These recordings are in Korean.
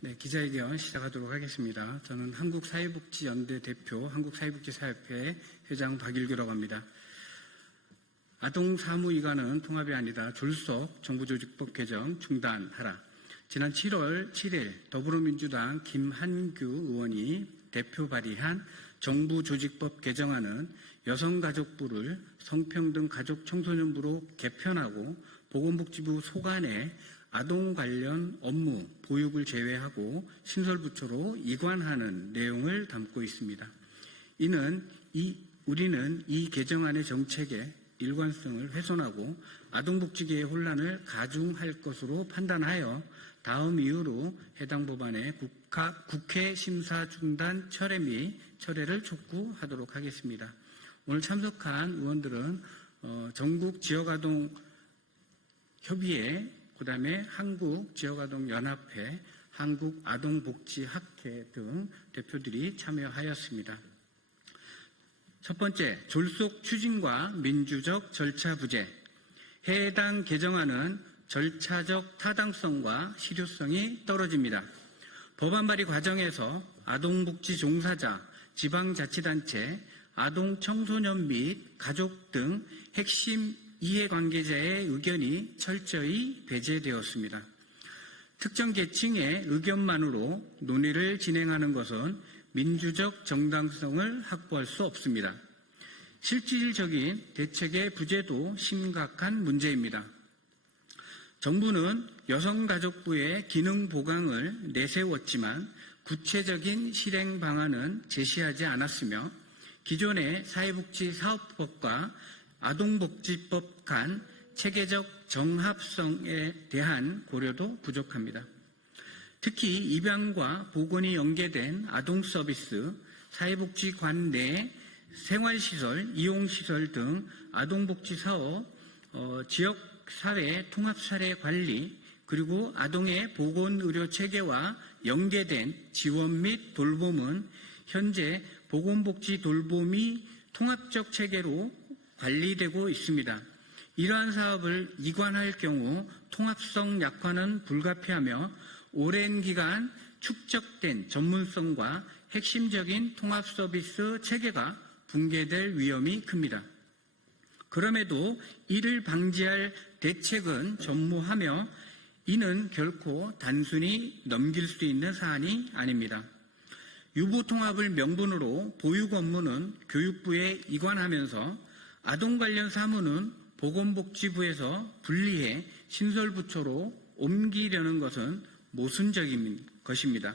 네, 기자회견 시작하도록 하겠습니다. 저는 한국사회복지연대 대표, 한국사회복지사협회 회장 박일규라고 합니다. 아동사무이관은 통합이 아니다. 졸속 정부조직법 개정 중단하라. 지난 7월 7일 더불어민주당 김한규 의원이 대표 발의한 정부조직법 개정안은 여성가족부를 성평등 가족청소년부로 개편하고 보건복지부 소관에 아동 관련 업무, 보육을 제외하고 신설부처로 이관하는 내용을 담고 있습니다. 우리는 이 개정안의 정책의 일관성을 훼손하고 아동복지계의 혼란을 가중할 것으로 판단하여 다음 이유로 해당 법안의 국회 심사 중단 철회 및 철회를 촉구하도록 하겠습니다. 오늘 참석한 의원들은 전국 지역아동 협의회, 그다음에 한국지역아동연합회, 한국아동복지학회 등 대표들이 참여하였습니다. 첫 번째, 졸속 추진과 민주적 절차 부재. 해당 개정안은 절차적 타당성과 실효성이 떨어집니다. 법안 발의 과정에서 아동복지 종사자, 지방자치단체, 아동 청소년 및 가족 등 핵심 이해관계자의 의견이 철저히 배제되었습니다. 특정 계층의 의견만으로 논의를 진행하는 것은 민주적 정당성을 확보할 수 없습니다. 실질적인 대책의 부재도 심각한 문제입니다. 정부는 여성가족부의 기능 보강을 내세웠지만 구체적인 실행 방안은 제시하지 않았으며 기존의 사회복지사업법과 아동복지법 간 체계적 정합성에 대한 고려도 부족합니다. 특히 입양과 복원이 연계된 아동서비스, 사회복지관 내 생활시설, 이용시설 등 아동복지사업, 지역사회 통합사례 관리, 그리고 아동의 보건의료체계와 연계된 지원 및 돌봄은 현재 보건복지 돌봄이 통합적 체계로 관리되고 있습니다. 이러한 사업을 이관할 경우 통합성 약화는 불가피하며 오랜 기간 축적된 전문성과 핵심적인 통합 서비스 체계가 붕괴될 위험이 큽니다. 그럼에도 이를 방지할 대책은 전무하며 이는 결코 단순히 넘길 수 있는 사안이 아닙니다. 유보통합을 명분으로 보육 업무는 교육부에 이관하면서 아동 관련 사무는 보건복지부에서 분리해 신설부처로 옮기려는 것은 모순적인 것입니다.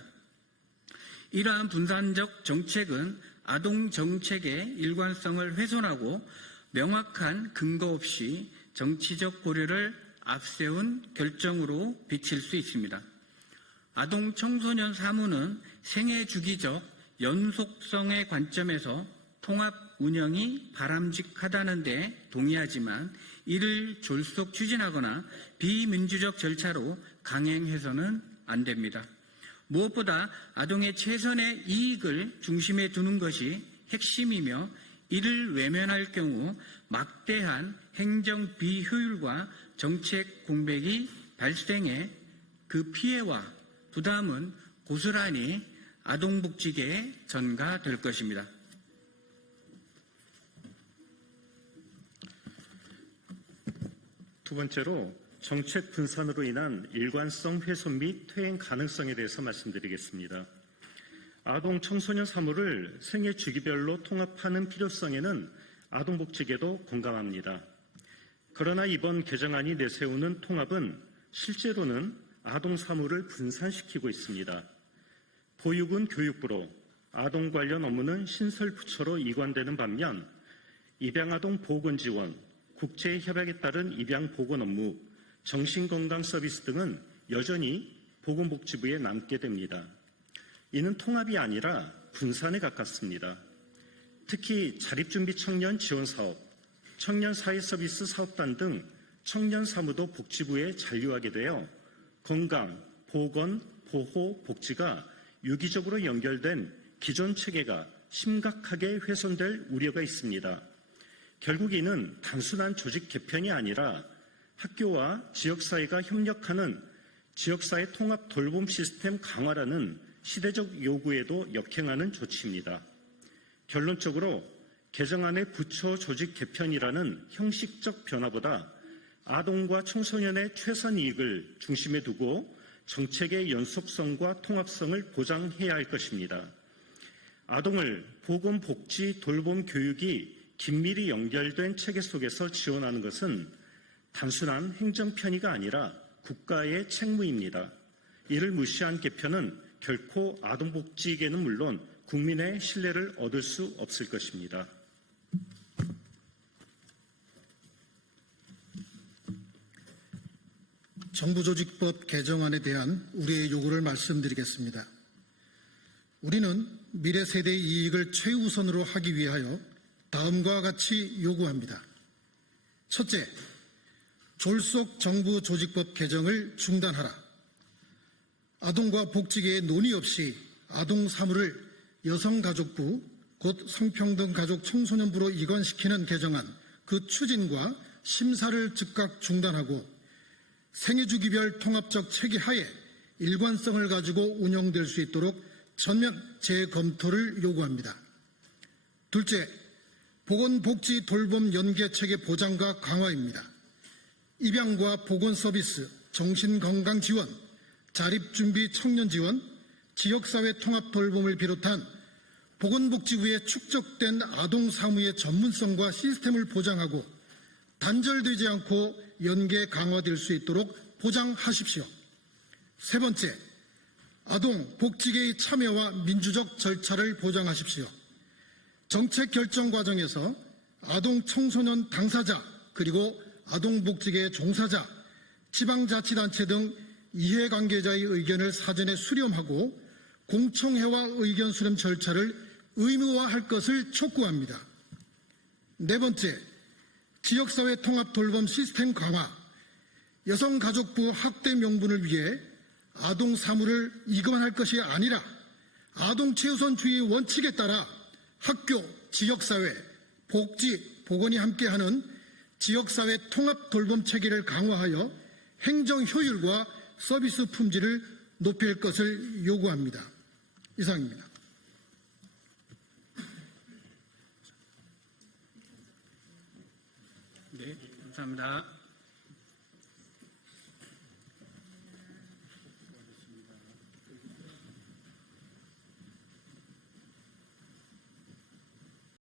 이러한 분산적 정책은 아동 정책의 일관성을 훼손하고 명확한 근거 없이 정치적 고려를 앞세운 결정으로 비칠 수 있습니다. 아동 청소년 사무는 생애 주기적 연속성의 관점에서 통합 운영이 바람직하다는 데 동의하지만 이를 졸속 추진하거나 비민주적 절차로 강행해서는 안 됩니다. 무엇보다 아동의 최선의 이익을 중심에 두는 것이 핵심이며 이를 외면할 경우 막대한 행정 비효율과 정책 공백이 발생해 그 피해와 부담은 고스란히 아동복지계에 전가될 것입니다. 두 번째로 정책 분산으로 인한 일관성 훼손 및 퇴행 가능성에 대해서 말씀드리겠습니다. 아동 청소년 사무를 생애 주기별로 통합하는 필요성에는 아동복지계도 공감합니다. 그러나 이번 개정안이 내세우는 통합은 실제로는 아동 사무를 분산시키고 있습니다. 보육은 교육부로, 아동 관련 업무는 신설부처로 이관되는 반면 입양아동 보건지원, 국제협약에 따른 입양 보건 업무, 정신건강 서비스 등은 여전히 보건복지부에 남게 됩니다. 이는 통합이 아니라 분산에 가깝습니다. 특히 자립준비 청년 지원사업, 청년사회서비스 사업단 등 청년 사무도 복지부에 잔류하게 되어 건강, 보건, 보호, 복지가 유기적으로 연결된 기존 체계가 심각하게 훼손될 우려가 있습니다. 결국 이는 단순한 조직 개편이 아니라 학교와 지역사회가 협력하는 지역사회 통합 돌봄 시스템 강화라는 시대적 요구에도 역행하는 조치입니다. 결론적으로 개정안의 부처 조직 개편이라는 형식적 변화보다 아동과 청소년의 최선 이익을 중심에 두고 정책의 연속성과 통합성을 보장해야 할 것입니다. 아동을 보건, 복지, 돌봄, 교육이 긴밀히 연결된 체계 속에서 지원하는 것은 단순한 행정 편의가 아니라 국가의 책무입니다. 이를 무시한 개편은 결코 아동복지계는 물론 국민의 신뢰를 얻을 수 없을 것입니다. 정부조직법 개정안에 대한 우리의 요구를 말씀드리겠습니다. 우리는 미래 세대의 이익을 최우선으로 하기 위하여 다음과 같이 요구합니다. 첫째, 졸속 정부조직법 개정을 중단하라. 아동과 복지계의 논의 없이 아동 사무를 여성가족부, 곧 성평등가족 청소년부로 이관시키는 개정안, 그 추진과 심사를 즉각 중단하고 생애주기별 통합적 체계 하에 일관성을 가지고 운영될 수 있도록 전면 재검토를 요구합니다. 둘째, 보건복지 돌봄 연계체계 보장과 강화입니다. 입양과 보건 서비스, 정신건강 지원, 자립준비 청년 지원, 지역사회 통합 돌봄을 비롯한 보건복지부에 축적된 아동 사무의 전문성과 시스템을 보장하고 단절되지 않고 연계 강화될 수 있도록 보장하십시오. 세 번째, 아동 복지계의 참여와 민주적 절차를 보장하십시오. 정책 결정 과정에서 아동 청소년 당사자 그리고 아동복지계 종사자, 지방자치단체 등 이해관계자의 의견을 사전에 수렴하고 공청회와 의견 수렴 절차를 의무화할 것을 촉구합니다. 네 번째, 지역사회 통합 돌봄 시스템 강화, 여성가족부 확대 명분을 위해 아동 사무를 이관할 것이 아니라 아동 최우선주의 원칙에 따라 학교, 지역사회, 복지, 보건이 함께하는 지역사회 통합 돌봄 체계를 강화하여 행정 효율과 서비스 품질을 높일 것을 요구합니다. 이상입니다. 네, 감사합니다.